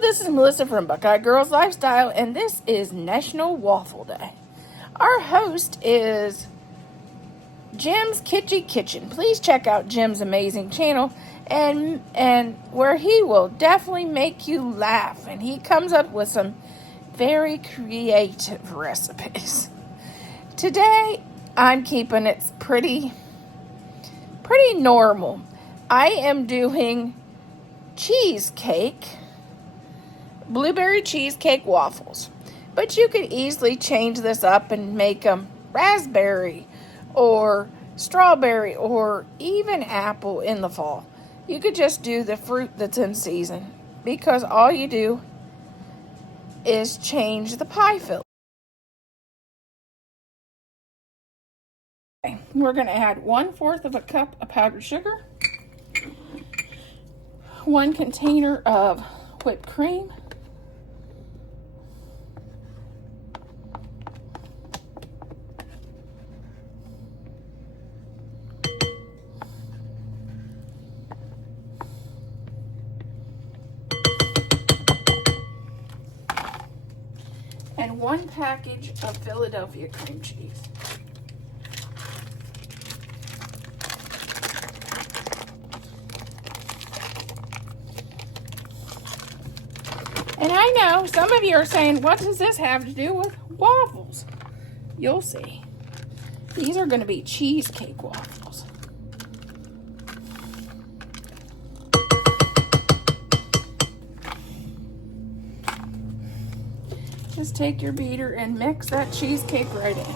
This is Melissa from Buckeye Girls Lifestyle, and this is National Waffle Day. Our host is Jim's Kitschy Kitchen. Please check out Jim's amazing channel, and where he will definitely make you laugh, and he comes up with some very creative recipes. Today, I'm keeping it pretty normal. I am doing cheesecake, blueberry cheesecake waffles. But you could easily change this up and make them raspberry or strawberry or even apple in the fall. You could just do the fruit that's in season, because all you do is change the pie filling. Okay, we're going to add 1/4 of a cup of powdered sugar, 1 container of whipped cream, and 1 package of Philadelphia cream cheese. And I know some of you are saying, what does this have to do with waffles? You'll see. These are going to be cheesecake waffles. Just take your beater and mix that cheesecake right in.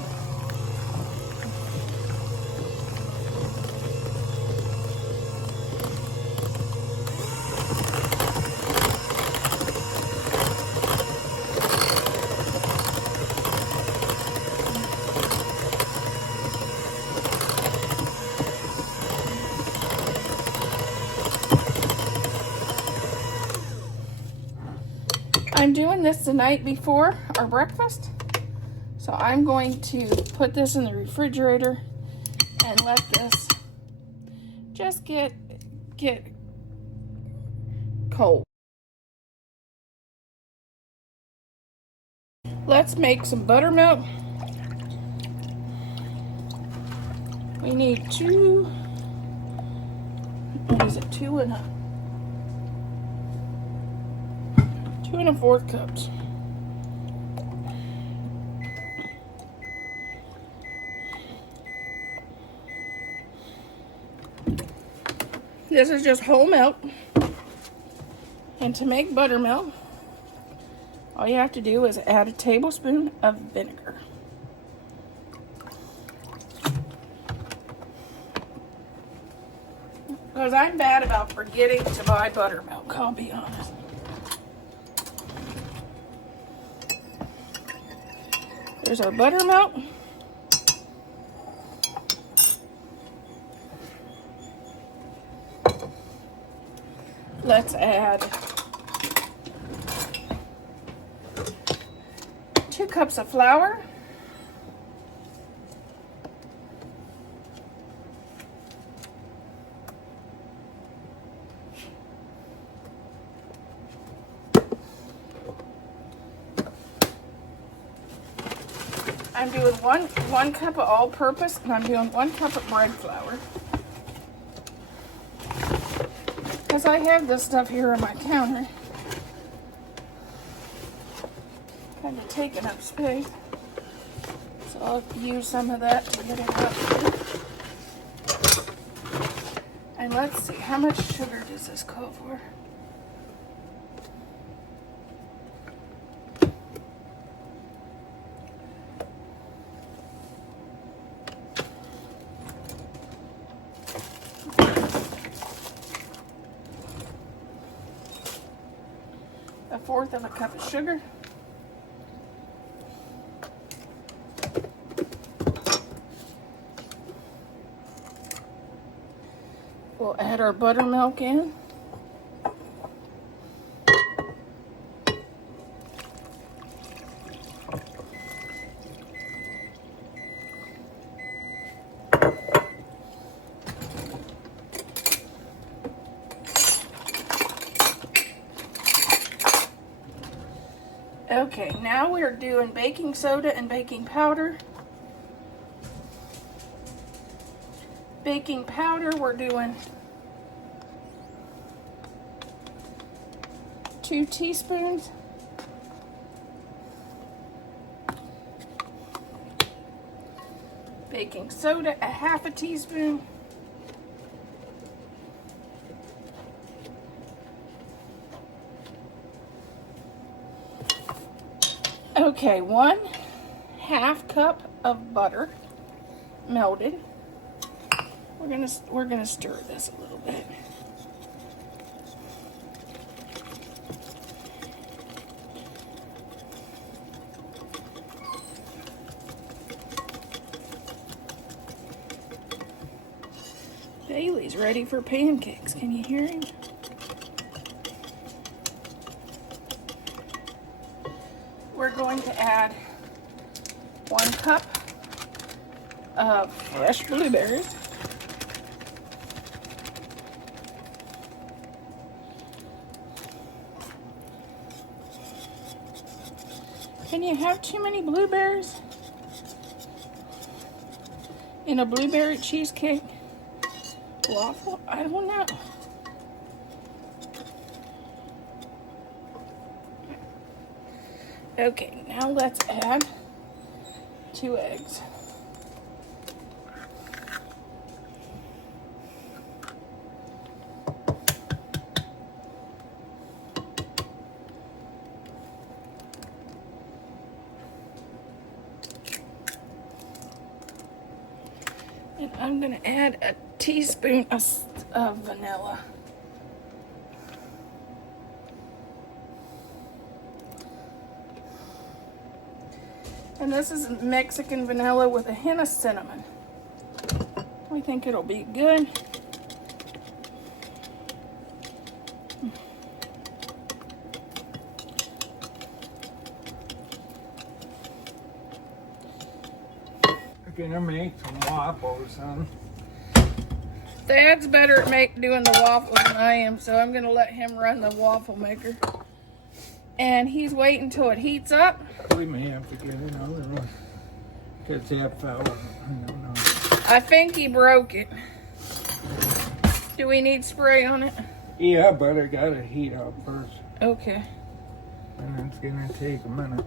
I'm doing this the night before our breakfast, so I'm going to put this in the refrigerator and let this just get cold. Let's make some buttermilk. We need 2 1/4 cups. This is just whole milk. And to make buttermilk, all you have to do is add a tablespoon of vinegar. Because I'm bad about forgetting to buy buttermilk, I'll be honest. There's our buttermilk. Let's add 2 cups of flour. I'm doing one cup of all-purpose, and I'm doing 1 cup of bread flour. Because I have this stuff here on my counter, kind of taking up space. So I'll use some of that to get it up here. And let's see, how much sugar does this call for? A 1/4 of a cup of sugar. We'll add our buttermilk in. Okay, now we're doing baking soda and baking powder. Baking powder, we're doing 2 teaspoons. Baking soda, a 1/2 teaspoon. Okay, 1/2 cup of butter melted. We're gonna stir this a little bit. Bailey's ready for pancakes. Can you hear him? We're going to add 1 cup of fresh blueberries. Can you have too many blueberries in a blueberry cheesecake waffle? I don't know. Okay, now let's add 2 eggs. And I'm going to add a teaspoon of vanilla. And this is Mexican vanilla with a hint of cinnamon. We think it'll be good. I'm gonna make some waffles, son. Dad's better at doing the waffles than I am, so I'm gonna let him run the waffle maker. And he's waiting until it heats up. We may have to get another one. Because that fell. I don't know. I think he broke it. Do we need spray on it? Yeah, but I gotta heat up first. Okay. And it's gonna take a minute.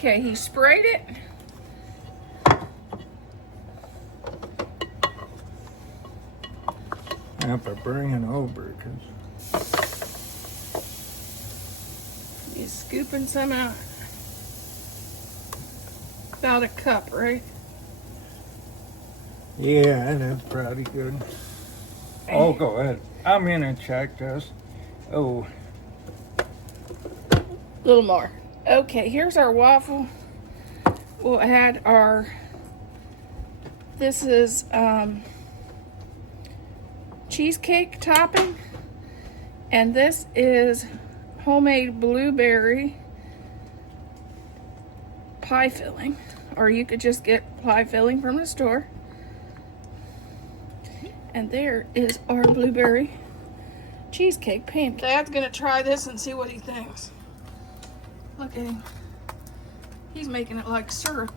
Okay, he sprayed it. I have to bring it over because He's scooping some out. About a cup, right? yeah, that's probably good. Oh, go ahead. I'm gonna check this. Oh, A little more. Okay, here's our waffle. We'll add this is cheesecake topping, and this is homemade blueberry pie filling, or you could just get pie filling from the store. And there is our blueberry cheesecake pancake. Dad's gonna try this and see what he thinks. Look at him. He's making it like syrup.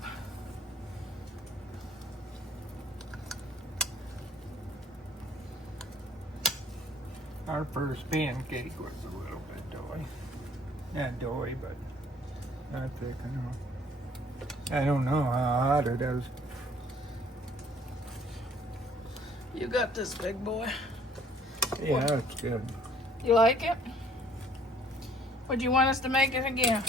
our first pancake was a little bit doughy. Not doughy, but not thick enough. I don't know how hot it is. You got this, big boy. Yeah, it's good. You like it? Would you want us to make it again?